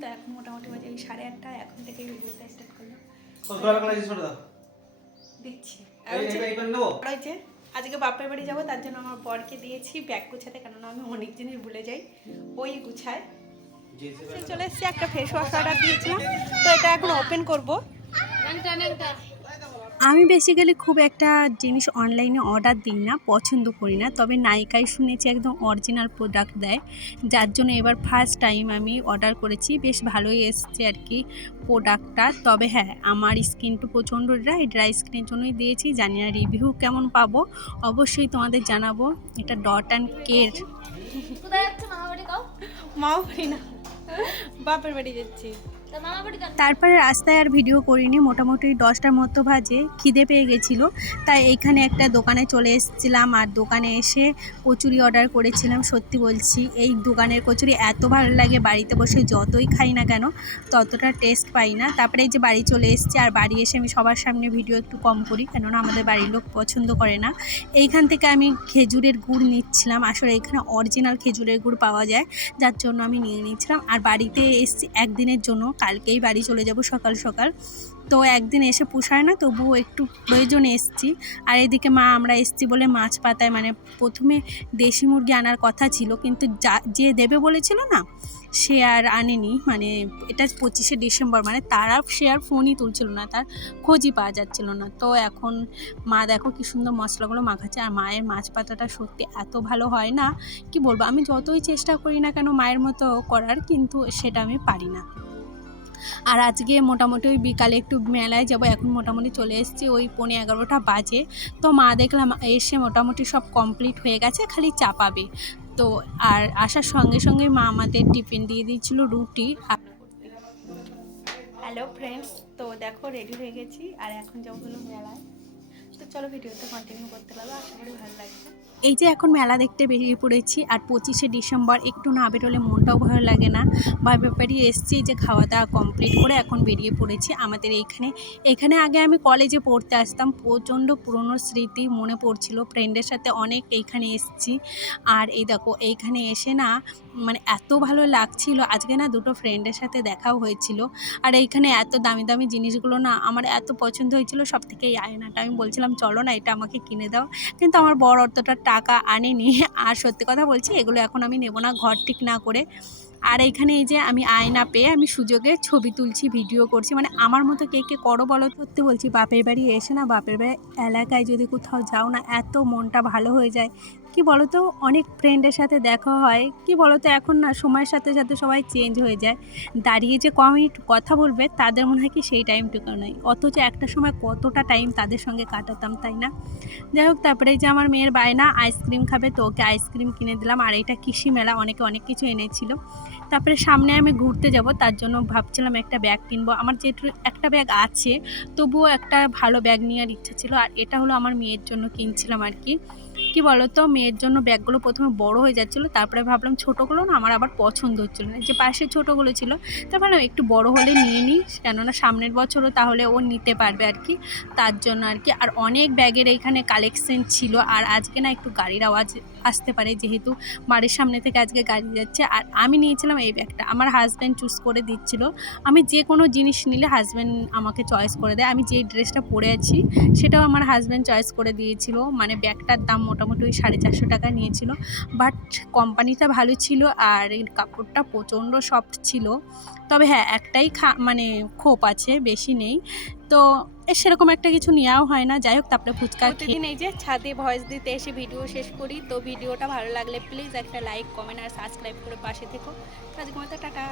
তো এখন মোটামুটি বাজে ওই সাড়ে আটটা এখন থেকে ভিডিওটা স্টার্ট করলাম। দিচ্ছি। আর হচ্ছে আজকে বাপের বাড়ি যাব তার জন্য আমার বরকে দিয়েছি ব্যাগ গুছাতে কেননা আমি অনেক জিনিস ভুলে যাই। ওই গুছায়। চলে এসেছি একটা ফেস ওয়াশ অর্ডার দিয়েছিলাম। তো এটা এখন ওপেন করব। আমি বেসিক্যালি খুব একটা জিনিস অনলাইনে অর্ডার দিই না পছন্দ করি না। তবে নাইকায় শুনেছি একদম অরিজিনাল প্রোডাক্ট দেয়। যার জন্য এবার ফার্স্ট টাইম আমি অর্ডার করেছি। বেশ ভালোই এসছে আর কি প্রোডাক্টটা তবে হ্যাঁ আমার স্কিন তো প্রচণ্ড ড্রাই ড্রাই স্কিনের জন্যই দিয়েছি। জানি না রিভিউ কেমন পাবো। অবশ্যই তোমাদের জানাব। এটা ডট অ্যান্ড কের বাড়ি না। বাপের বাড়ি যাচ্ছি। তারপরে রাস্তায় আর ভিডিও করিনি, মোটামুটি দশটার মতো ভাজে খিদে পেয়ে গেছিল। তাই এইখানে একটা দোকানে চলে এসেছিলাম আর দোকানে এসে কচুরি অর্ডার করেছিলাম, সত্যি বলছি। এই দোকানের কচুরি এত ভালো লাগে, বাড়িতে বসে যতই খাই না কেন, ততটা টেস্ট পাই না। তারপরে এই যে বাড়ি চলে এসেছি, আর বাড়ি এসে আমি সবার সামনে ভিডিও একটু কম করি, কেননা আমাদের বাড়ির লোক পছন্দ করে না। এইখান থেকে আমি খেজুরের গুড় নিচ্ছিলাম, আসলে এখানে অরিজিনাল খেজুরের গুড় পাওয়া যায়, যার জন্য আমি নিয়ে নিয়েছিলাম। আর বাড়িতে এসেছি একদিনের জন্য কালকেই বাড়ি চলে যাব সকাল সকাল। তো একদিন এসে পোষায় না, তবুও একটু প্রয়োজনে এসছি। আর এদিকে মা, আমরা এসছি বলে মাছ পাতায় মানে প্রথমে দেশি মুরগি আনার কথা ছিল, কিন্তু যা, যে দেবে বলেছিল না, সে আর আনেনি। মানে এটা পঁচিশে ডিসেম্বর মানে তারা, সে আর ফোনই তুলছিল না, তার খোঁজই পাওয়া যাচ্ছিল না। তো এখন মা, দেখো কি সুন্দর মশলাগুলো মাখাচ্ছে, আর মায়ের মাছ পাতাটা সত্যি এত ভালো হয় না, কি বলব? আমি যতই চেষ্টা করি না কেন মায়ের মতো করার, কিন্তু সেটা আমি পারি না। আর আজকে মোটামুটি ওই বিকালে একটু মেলায় যাব, এখন মোটামুটি চলে এসেছি, ওই পৌনে এগারোটা বাজে। তো মা দেখলাম এসে মোটামুটি সব কমপ্লিট হয়ে গেছে, খালি চাপাবে। তো আর আসার সঙ্গে সঙ্গে মা আমাদের টিফিন দিয়ে দিয়েছিল রুটি। হ্যালো ফ্রেন্ডস তো দেখো রেডি হয়ে গেছি, আর এখন যাব হলো মেলায়। এই যে এখন মেলা দেখতে বেরিয়ে পড়েছি, আর পঁচিশে ডিসেম্বর, একটু না বেরোলে মনটাও ভালো লাগে না। বা ব্যাপারই এসছি যে খাওয়া দাওয়া কমপ্লিট করে এখন বেরিয়ে পড়েছি। আমাদের এইখানে, এখানে আগে আমি কলেজে পড়তে আসতাম, প্রচণ্ড পুরনো স্মৃতি মনে পড়ছিল। ফ্রেন্ডের সাথে অনেক এইখানে এসছি। আর এই দেখো, এইখানে এসে না মানে এত ভালো লাগছিল। আজকে না দুটো ফ্রেন্ডের সাথে দেখাও হয়েছিল। আর এইখানে এত দামি দামি জিনিসগুলো না আমার এত পছন্দ হয়েছিল সব থেকে এই আয়নাটা আমি বলছিলাম চলো না, এটা আমাকে কিনে দাও। কিন্তু আমার বড় অতটা টাকা আনেনি। আর সত্যি কথা বলছি, এগুলো এখন আমি নেব না, ঘর ঠিক না করে। আর এইখানে এই যে আমি আয়না পেয়ে আমি সুযোগে ছবি তুলছি, ভিডিও করছি। মানে আমার মতো কে কে করো বলো করতে বলছি, বাপের বাড়ি এসে না, বাপের বাড়ি এলাকায় যদি কোথাও যাও না, এত মনটা ভালো হয়ে যায়। কি বলো তো অনেক ফ্রেন্ডের সাথে দেখা হয়। কি বলো তো এখন না সময়ের সাথে সাথে সবাই চেঞ্জ হয়ে যায়। দাঁড়িয়ে যে ক মিনিট কথা বলবে, তাদের মনে হয় কি সেই টাইমটুকু নয়। অথচ একটা সময় কতটা টাইম তাদের সঙ্গে কাটাতাম, তাই না? যাই হোক, তারপরে যে আমার মেয়ের বায়না আইসক্রিম খাবে, তো ওকে আইসক্রিম কিনে দিলাম। আর এটা কৃষি মেলা, অনেকে অনেক কিছু এনেছিল। তারপরে সামনে আমি ঘুরতে যাব, তার জন্য ভাবছিলাম একটা ব্যাগ কিনবো। আমার যেহেতু একটা ব্যাগ আছে, তবুও একটা ভালো ব্যাগ নেওয়ার ইচ্ছা ছিল। আর এটা হলো আমার মেয়ের জন্য কিনছিলাম আর কি। কি বলো তো মেয়ের জন্য ব্যাগগুলো প্রথমে বড় হয়ে যাচ্ছিল, তারপরে ভাবলাম ছোটোগুলো না, আমার আবার পছন্দ হচ্ছিল না। যে পাশে ছোটোগুলো ছিল তারপর একটু বড় হলে নিয়ে নিই, কেননা সামনের বছরও তাহলে ও নিতে পারবে আর কি, তার জন্য আর কি। আর অনেক ব্যাগের এইখানে কালেকশন ছিল, আর আজকে না একটু গাড়ির আওয়াজ আসতে পারে, যেহেতু বাড়ির সামনে থেকে আজকে গাড়ি যাচ্ছে। আর আমি নিয়েছিলাম এই ব্যাগটা, আমার হাজব্যান্ড চুজ করে দিচ্ছিল। আমি যে কোনো জিনিস নিলে হাজব্যান্ড আমাকে চয়েস করে দেয়। আমি যে ড্রেসটা পরে আছি, সেটাও আমার হাজব্যান্ড চয়েস করে দিয়েছিল। মানে ব্যাগটার দাম মোটামুটি ওই সাড়ে চারশো টাকা নিয়েছিল। বাট কোম্পানিটা ভালো ছিল আর কাপড়টা প্রচণ্ড সফট ছিল। তবে হ্যাঁ একটাই খা মানে খোপ আছে, বেশি নেই। তো সেরকম একটা কিছু নেওয়াও হয় না। যাই হোক, তারপরে ফুচকা প্রতিদিন এই যে ছাদে ভয়েস দিতে এসে ভিডিও শেষ করি। তো ভিডিওটা ভালো লাগলে প্লিজ একটা লাইক, কমেন্ট আর সাবস্ক্রাইব করে পাশে থেকো। আজকে টাটা।